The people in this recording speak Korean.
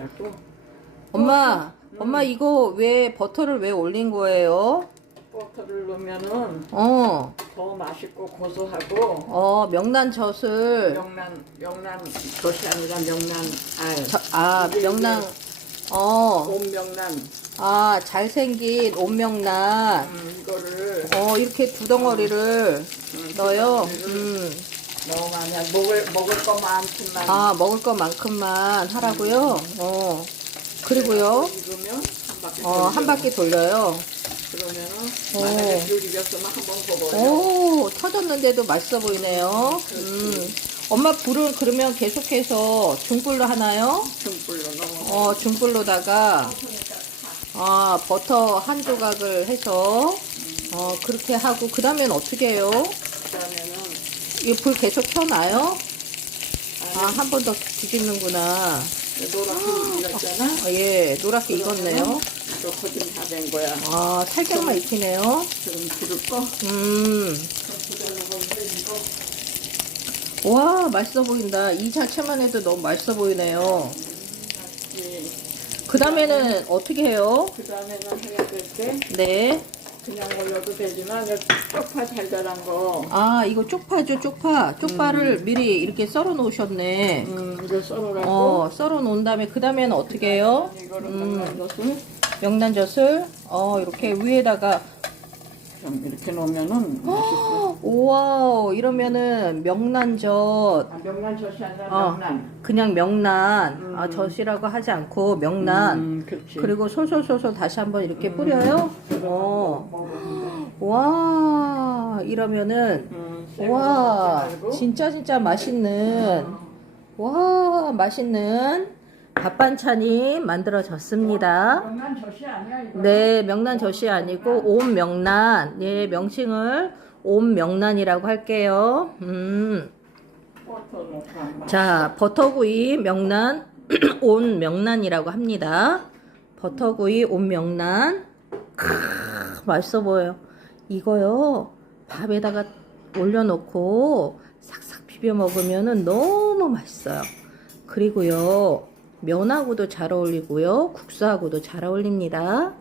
하고 엄마, 엄마 이거 왜 버터를 왜 올린 거예요? 버터를 넣으면은 어, 더 맛있고 고소하고 어 명란젓을 명란 명란 겉이 아니라 명란 알. 저, 아 명란, 어, 온 명란 아 잘생긴 온명란. 음, 이거를 어 이렇게 두 덩어리를 음, 넣어요. 두 덩어리를 음. 너무 많이 안- 먹을 먹을 거 많지만 아 먹을 것만큼만 하라고요. 어 그리고요. 익으면 한 바퀴 어한 바퀴 돌려요. 그러면은 오. 만약에 불 익었으면 한번더 돌려. 오 터졌는데도 맛있어 보이네요. 음. 엄마 불을 그러면 계속해서 중불로 하나요? 중불로 넣어. 어 중불로다가 아 버터 한 조각을 해서 어 그렇게 하고 그 다음엔 어떻게 해요? 이 불 계속 켜놔요? 아 한 번 더 뒤집는구나. 노랗게 익었잖아. 아, 예 노랗게 익었네요. 이거 거진 다 된 거야. 아 살짝만 익히네요. 지금 불을 꺼. 음. 와 맛있어 보인다. 이 자체만 해도 너무 맛있어 보이네요. 그 다음에는 어떻게 해요? 그 다음에는 해야 될 때 네. 그냥 올려도 되지만 여기 쪽파 잘 자란 거. 아 이거 쪽파죠 쪽파. 쪽파를 미리 이렇게 썰어 놓으셨네. 음, 이거 썰어갖고 어 썰어 놓은 다음에 그 다음에는 어떻게 해요? 이거를 음. 것을 명란젓을 어 이렇게 위에다가 좀 이렇게 놓으면은 맛있어. 우와 이러면은 명란젓 아, 명란젓이 아니라 어. 명란. 그냥 명란 음. 아 젓이라고 하지 않고 명란 음, 그렇지. 그리고 솔솔솔솔 다시 한번 이렇게 뿌려요. 어. 와 이러면은 음, 와 말고. 진짜 진짜 맛있는 와 맛있는 밥 반찬이 만들어졌습니다. 명란젓이 아니야 이거. 네 명란젓이 아니고 온 명란 예 명칭을 온 명란이라고 할게요. 음. 자, 버터구이 명란 온 명란이라고 합니다. 버터구이 온 명란. 크, 맛있어 보여요. 이거요. 밥에다가 올려놓고 싹싹 비벼 먹으면 너무 맛있어요. 그리고요. 면하고도 잘 어울리고요. 국수하고도 잘 어울립니다.